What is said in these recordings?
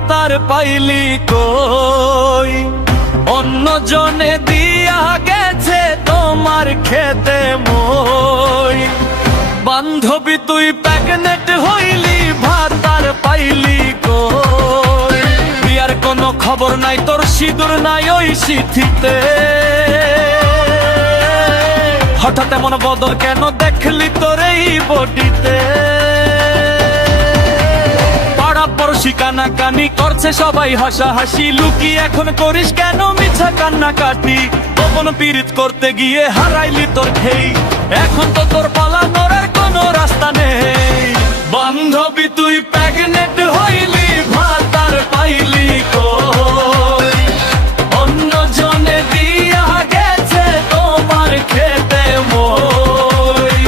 ভাতার পাইলি কই? অন্য জনে দিয়া গেছে তোমার খেতে মই। বান্ধবী তুই প্রেগনেন্ট হইলি ভাতার পাইলি কই? বিয়ার কোনো খবর নাই, তোর সিঁদুর নাই ওই সিথিতে। হঠাৎ এমন বদল কেন দেখলি তোর এই বডিতে? পাড়া পড়শি কানাকানি করছে সবাই হাসাহাসি, লুকি এখন করিস কেন মিছা কান্নাকাটি? গোপন পীড়িত করতে গিয়ে হারাইলি তোর খেই, এখন তো তোর পালানোর আর কোনো রাস্তা নেই। বান্ধবী তুই প্রেগনেন্ট হইলি ভাতার পাইলি কই? অন্য জনে দিয়া গেছে তোমার খেতে মই।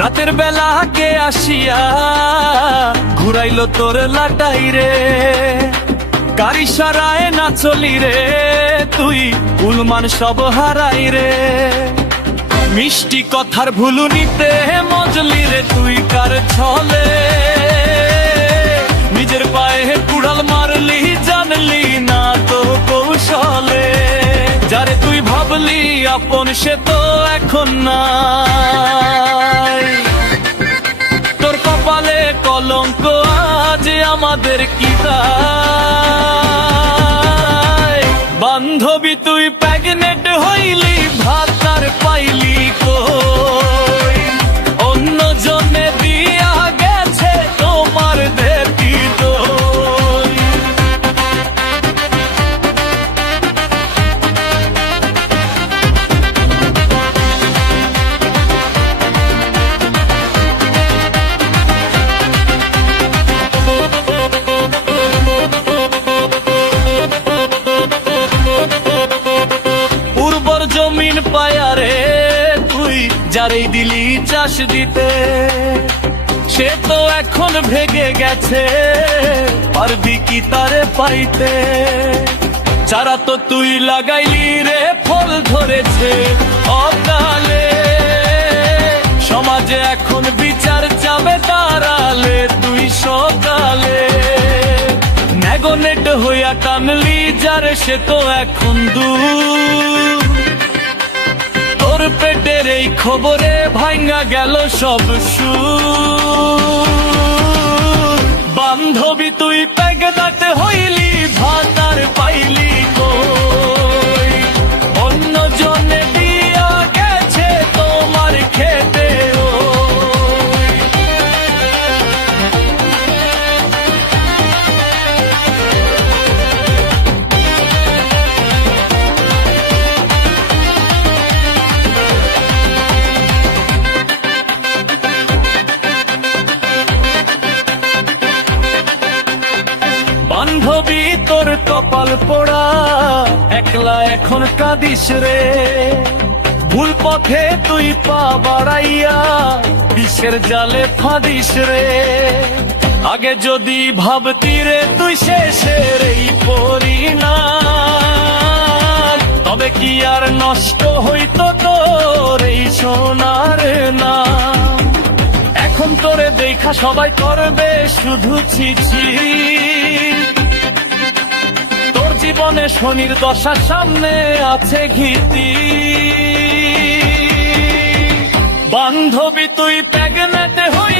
রাতের বেলা কে আসিয়া ঘুরাইলো তোর লাটাই রে? গাড়ি সারায় না চলি রে, তুই উলমান সব হারাই রে। মিষ্টি কথার ভুলু নিতে মজলি রে তুই কার ছলে? নিজের পায়ে কুড়াল মারলি জানলি না তো কৌশলে। যারে তুই ভাবলি আপন সে তো এখন নাই, তোর কপালে কলঙ্ক আজ আমাদের কি দায়? বান্ধবী তুই প্রেগনেন্ট হইলি ভাতার পাইলি কই? অন্য জনে দিয়া গেছে তোমার দেবী দই। উর্বর জমিন পায়ারে তুই যারেই দিলি চাষ দিতে, সে তো এখন ভেগে গেছে, পারবি কি তারে পাইতে? চারা তো তুই লাগাইলি রে ফল ধরেছে অকালে, সমাজে এখন বিচার চাবে দাঁড়ালে তুই সকালে। নেগনেট হইয়া টানলি যারে সে তো এখন দূর, তোর পেটের এই খবরে ভাঙ্গা গেল সব সুর। বান্ধবী তুই প্রেগনেন্ট হইলি ভাতার পাইলি কই? অন্য জনে দিয়া গেছে তোমার খেতে ওই। বান্ধবী তোর কপাল পোড়া, একলা এখন কাঁদিস রে। ভুল পথে তুই পা বাড়াইয়া বিষের জালে ফাঁদিস রে। আগে যদি ভাবতি রে তুই শেষের এই পরিণাম, তবে কি আর নষ্ট হইতো তোর এই সোনার নাম? এখন তোরে দেখা সবাই করবে শুধু ছিছি, তোর জীবনে শনির দশা সামনে আছে ঘিতি। বান্ধবী তুই প্রেগনেন্ট হই